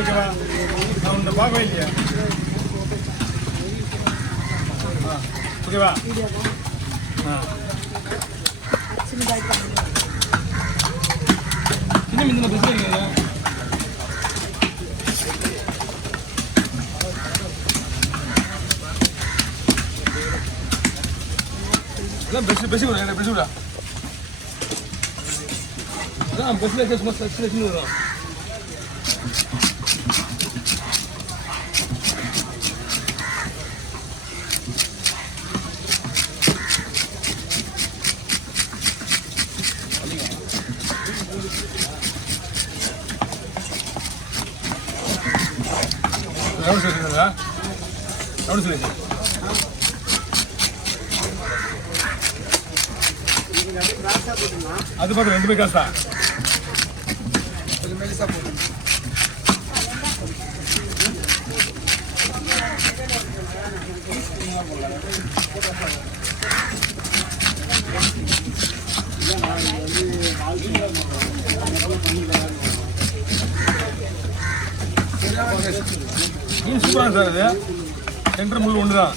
ஓகேவா? நான் உன்னை பார்க்கவே இல்லையா? ஓகேவா? இன்னும் இந்த பிரச்சனை இல்லையா? பெஸ்ட் விடா பெஸ்ட் விடா அதான் பெஸ்ட்ல சும்மா சச்சு வரும். எவ்வளோ சொல்லிருக்கா? எவ்வளோ சொல்லிருக்கு? அது பார்த்து 2 காசா? கொஞ்சம் மெலிசா போடுங்க. மீன் சூப்பராக சார். அது சென்டர் முள் ஒன்று தான்.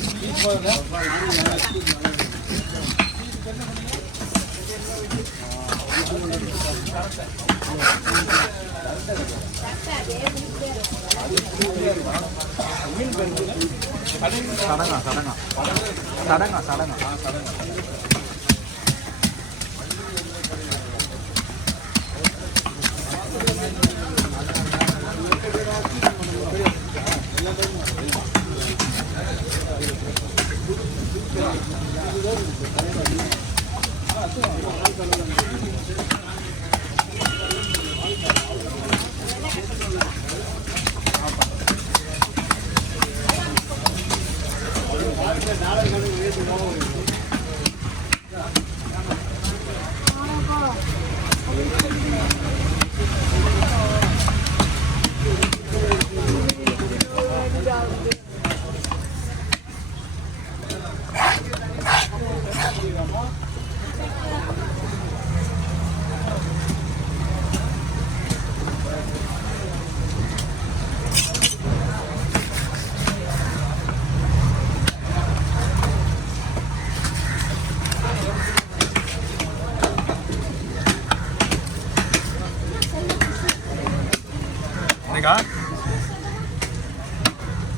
சடங்கா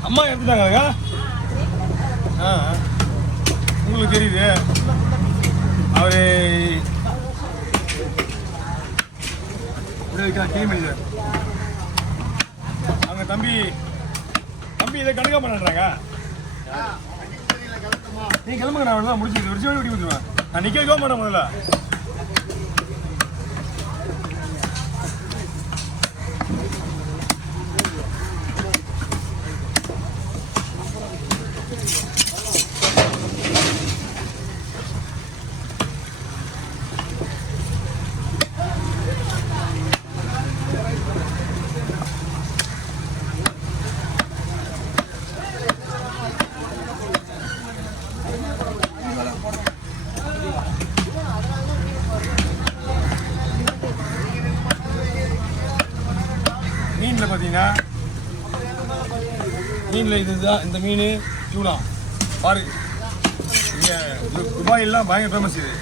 அம்மா எடுத்துட்டாங்க. உங்களுக்கு தெரியுது. அவரு கிளம்பி அவங்க தம்பி இதை கணக்கா பண்ணாங்க. நீ கிளம்புங்க, நான் முடிச்சுட்டு ஒரு வெடி கொடுத்துருவேன். நான் நிற்க மாட்டேன் முதல்ல. பார்த்தீங்கன்னா மீனில் இதுதான். இந்த மீன் இவ்வளோ பாரு. இங்கே துபாயெல்லாம் பயங்கர ஃபேமஸ் இது.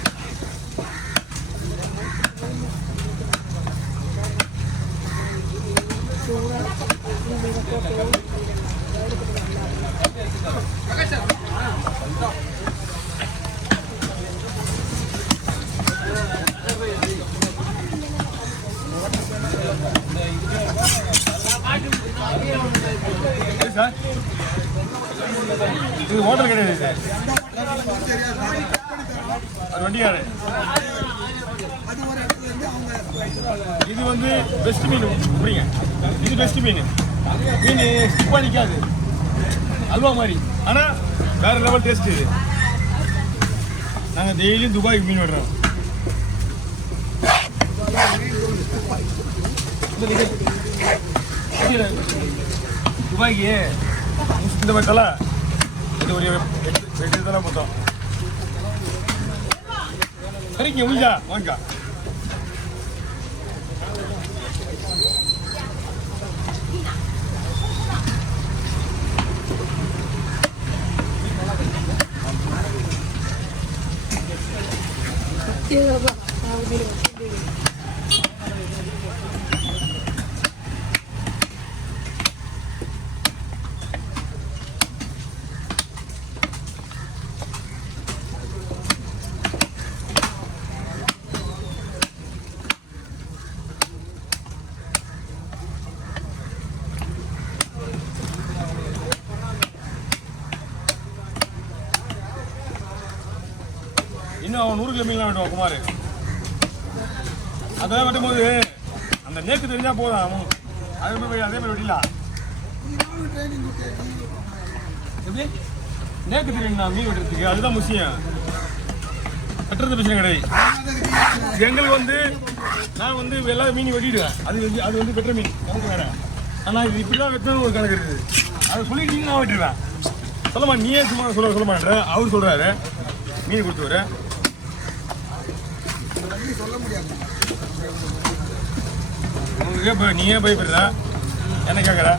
இது ஹோட்டல் கிடையாது, அது வண்டியாரு. இது வந்து பெஸ்ட் மீன். புரியுங்க, இது பெஸ்ட் மீன். மீன் ஸ்டிப்பாக நிற்காது, அல்வா மாதிரி. ஆனால் வேற லெவல் டேஸ்ட் இது. நாங்கள் டெய்லியும் துபாய்க்கு மீன் விடுறோம். துபாய்க்கு இந்த மாதிரி தலை இது ஒரு 8 தலை மொத்தம். சரிங்க, முடிஞ்சா வாங்க. அவன் 100 கிலோ மீன்லாம் வெட்டுவான் குமார். அதெல்லாம் வெட்டும்போது அந்த நேக்கு தெரிஞ்சா போதும் அவன் அதே மாதிரி வெட்டிடலாம். எப்படி நேக்கு தெரியுங்கண்ணா மீன் வெட்டுறதுக்கு, அதுதான் முக்கியம். வெட்டுறது பிரச்சனை கிடையாது. எங்களுக்கு வந்து நான் வந்து எல்லாரும் மீன் வெட்டிடுவேன். அது வந்து வெட்டுற மீன் கணக்கு வேற. ஆனால் இது இப்படி தான் வெட்டணும்னு ஒரு கணக்கு இருக்குது. அதை சொல்லிட்டு நான் வெட்டிடுவேன். சொல்லமா நீயே சும்மா சொல்ல மாட்டேற. அவர் சொல்கிறாரு மீன் கொடுத்துவரு. உங்களுக்கு இப்போ நீயே பயப்படுற என்ன கேட்குற?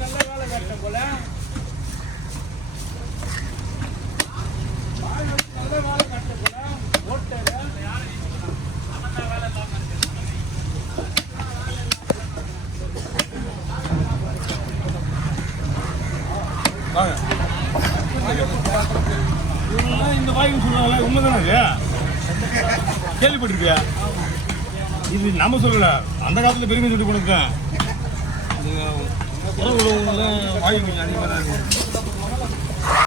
நல்ல வேலை கட்டேன் போல. நல்ல வேலை கட்டேன் போல. ஓட்டர் இந்த வாய்க்கு சொல்றாங்க உண்மைதானே? கேள்விப்பட்டிருக்கியா? இது நம்ம சொல்லல, அந்த காலத்துல பெருமை சொல்லி கொடுத்தேன். வாயு கொஞ்சம் அதிகமாக தான் இருக்கு.